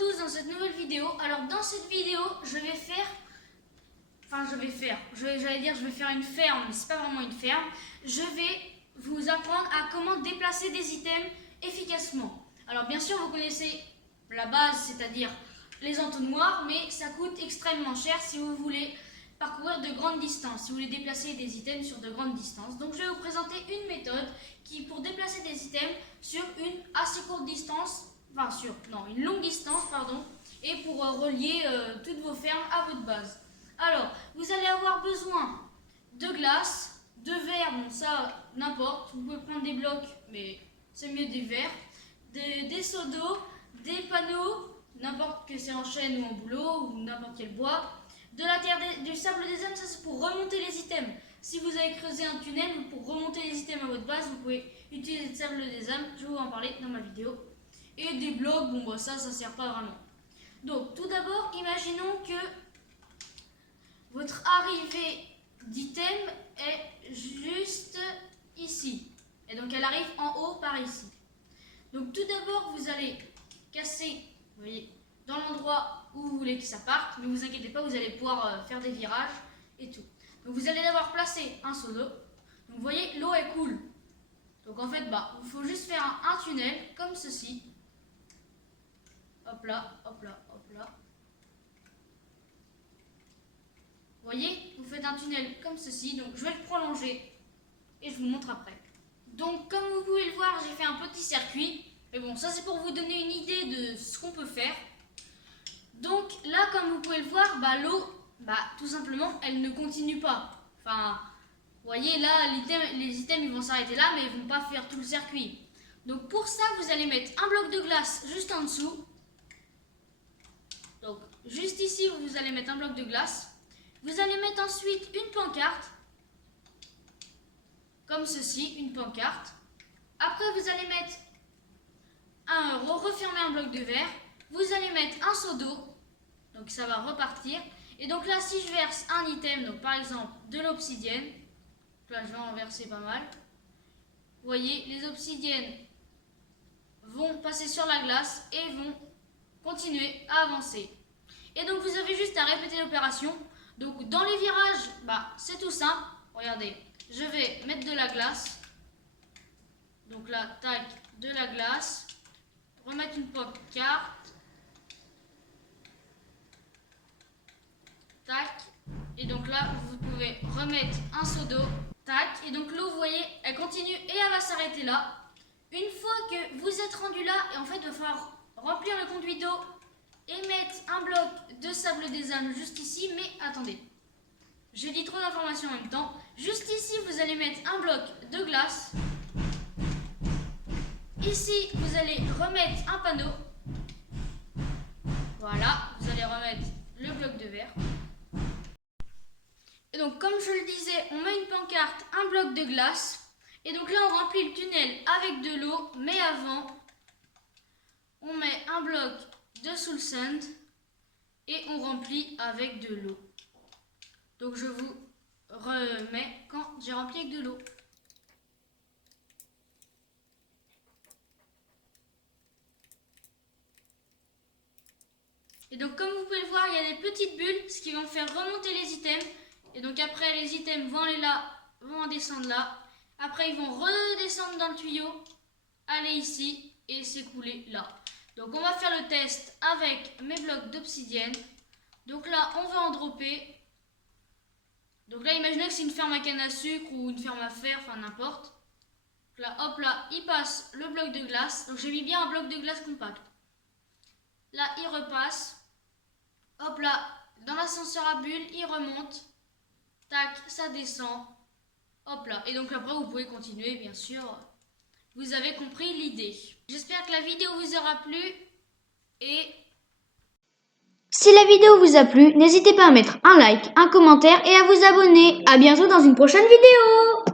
tous dans cette nouvelle vidéo. Alors dans cette vidéo, je vais faire une ferme, mais c'est pas vraiment une ferme. Je vais vous apprendre à comment déplacer des items efficacement. Alors bien sûr, vous connaissez la base, c'est-à-dire les entonnoirs, mais ça coûte extrêmement cher si vous voulez parcourir de grandes distances, si vous voulez déplacer des items sur de grandes distances. Donc je vais vous présenter une méthode pour déplacer des items sur une assez courte distance, une longue distance, et pour relier toutes vos fermes à votre base. Alors, vous allez avoir besoin de glace, de verre, bon ça, n'importe, vous pouvez prendre des blocs, mais c'est mieux des verres, des seaux d'eau, des panneaux, n'importe que c'est en chêne ou en bouleau, ou n'importe quel bois, de la terre, du sable des âmes, ça c'est pour remonter les items. Si vous avez creusé un tunnel, pour remonter les items à votre base, vous pouvez utiliser le sable des âmes, je vais vous en parler dans ma vidéo. Et des blocs, bon bah ça sert pas vraiment. Donc tout d'abord, imaginons que votre arrivée d'item est juste ici. Et donc elle arrive en haut par ici. Donc tout d'abord, vous allez casser, vous voyez, dans l'endroit où vous voulez que ça parte. Ne vous inquiétez pas, vous allez pouvoir faire des virages et tout. Donc vous allez d'abord placer un seau d'eau. Donc vous voyez, l'eau est coule. Donc en fait, il faut juste faire un tunnel comme ceci. Hop là, hop là, hop là. Vous voyez, vous faites un tunnel comme ceci. Donc je vais le prolonger et je vous montre après. Donc comme vous pouvez le voir, j'ai fait un petit circuit. Mais bon, ça c'est pour vous donner une idée de ce qu'on peut faire. Donc là, comme vous pouvez le voir, l'eau, tout simplement, elle ne continue pas. Enfin, vous voyez là, les items ils vont s'arrêter là, mais ils ne vont pas faire tout le circuit. Donc pour ça, vous allez mettre un bloc de glace juste en dessous. Donc juste ici, vous allez mettre un bloc de glace. Vous allez mettre ensuite une pancarte. Comme ceci, une pancarte. Après, vous allez mettre refermer un bloc de verre. Vous allez mettre un seau d'eau. Donc ça va repartir. Et donc là, si je verse un item, donc par exemple de l'obsidienne, là je vais en verser pas mal. Vous voyez, les obsidiennes vont passer sur la glace et vont continuer à avancer. Et donc vous avez juste à répéter l'opération. Donc dans les virages, c'est tout simple. Regardez, je vais mettre de la glace. Donc là, tac, de la glace. Remettre une pancarte. Tac. Et donc là, vous pouvez remettre un seau d'eau. Tac. Et donc l'eau, vous voyez, elle continue et elle va s'arrêter là. Une fois que vous êtes rendu là, et en fait, il va falloir remplir le conduit d'eau et mettre un bloc de sable des âmes juste ici. Mais attendez, j'ai dit trop d'informations en même temps. Juste ici, vous allez mettre un bloc de glace. Ici, vous allez remettre un panneau. Voilà, vous allez remettre le bloc de verre. Et donc, comme je le disais, on met une pancarte, un bloc de glace. Et donc là, on remplit le tunnel avec de l'eau. Mais avant, on met un bloc de soul sand et on remplit avec de l'eau. Donc, je vous remets quand j'ai rempli avec de l'eau. Et donc comme vous pouvez le voir, il y a des petites bulles, ce qui vont faire remonter les items. Et donc après les items vont aller là, vont descendre là. Après ils vont redescendre dans le tuyau, aller ici et s'écouler là. Donc on va faire le test avec mes blocs d'obsidienne. Donc là on va en dropper. Donc là imaginez que c'est une ferme à canne à sucre ou une ferme à fer, enfin n'importe. Là hop là, il passe le bloc de glace. Donc j'ai mis bien un bloc de glace compact. Là il repasse. Hop là, dans l'ascenseur à bulles, il remonte. Tac, ça descend. Hop là. Et donc après, vous pouvez continuer, bien sûr. Vous avez compris l'idée. J'espère que la vidéo vous aura plu. Et si la vidéo vous a plu, n'hésitez pas à mettre un like, un commentaire et à vous abonner. À bientôt dans une prochaine vidéo.